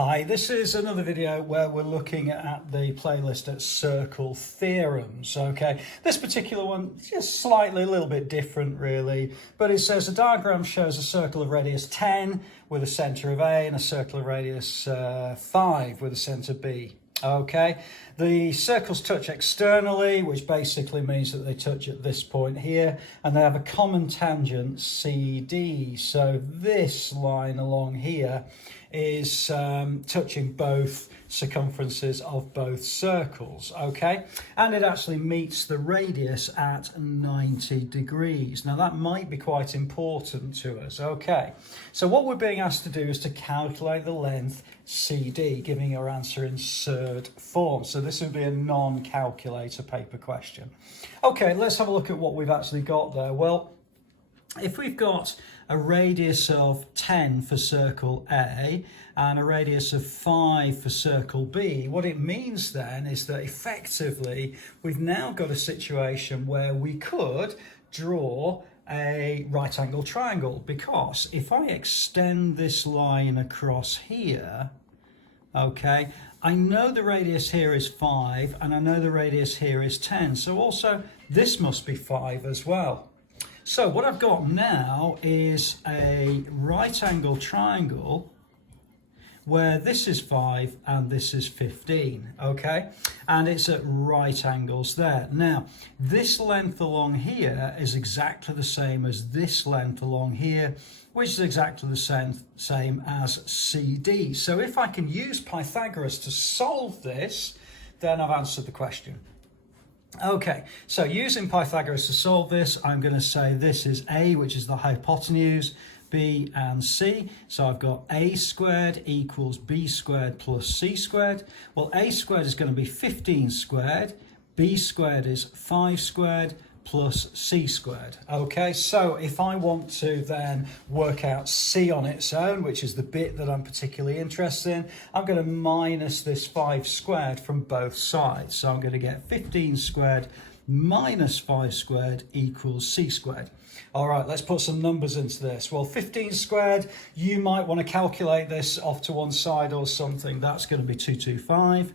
Hi, this is another video where we're looking at the playlist at circle theorems, okay? This particular one is just slightly a little bit different really, but it says a diagram shows a circle of radius 10 with a centre of A and a circle of radius 5 with a centre B. Okay, the circles touch externally, which basically means that they touch at this point here, and they have a common tangent CD. So this line along here is touching both circumferences of both circles, okay? And it actually meets the radius at 90 degrees. Now that might be quite important to us, okay? So what we're being asked to do is to calculate the length CD, giving our answer in surd form. So this would be a non-calculator paper question. Okay, let's have a look at what we've actually got there. Well, if we've got a radius of 10 for circle A and a radius of 5 for circle B, what it means then is that effectively we've now got a situation where we could draw a right angle triangle, because if I extend this line across here, okay, I know the radius here is 5 and I know the radius here is 10, so also this must be 5 as well. So what I've got now is a right angle triangle where this is 5 and this is 15, okay? And it's at right angles there. Now, this length along here is exactly the same as this length along here, which is exactly the same as CD. So if I can use Pythagoras to solve this, then I've answered the question. Okay, so using Pythagoras to solve this, I'm going to say this is A, which is the hypotenuse, B and C. So I've got A squared equals B squared plus C squared. Well, A squared is going to be 15 squared, B squared is 5 squared, plus C squared. Okay, so if I want to then work out C on its own, which is the bit that I'm particularly interested in, I'm going to minus this 5 squared from both sides. So I'm going to get 15 squared minus 5 squared equals C squared. All right, let's put some numbers into this. Well, 15 squared, you might want to calculate this off to one side or something. That's going to be 225.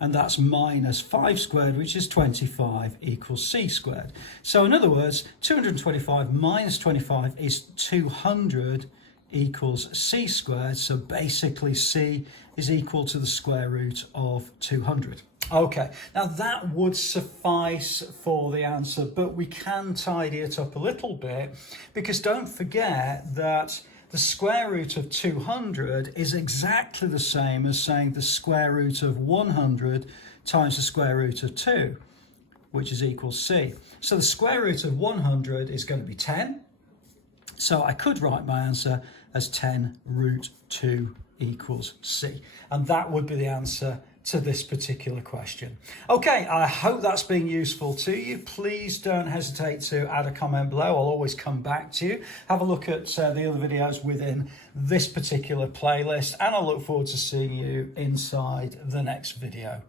And that's minus 5 squared, which is 25, equals C squared. So in other words, 225 minus 25 is 200 equals C squared. So basically C is equal to the square root of 200. Okay, now that would suffice for the answer, but we can tidy it up a little bit, because don't forget that the square root of 200 is exactly the same as saying the square root of 100 times the square root of 2, which is equals C. So the square root of 100 is going to be 10. So I could write my answer as 10 root 2 equals C. And that would be the answer to this particular question. Okay, I hope that's been useful to you. Please don't hesitate to add a comment below. I'll always come back to you. Have a look at the other videos within this particular playlist, and I look forward to seeing you inside the next video.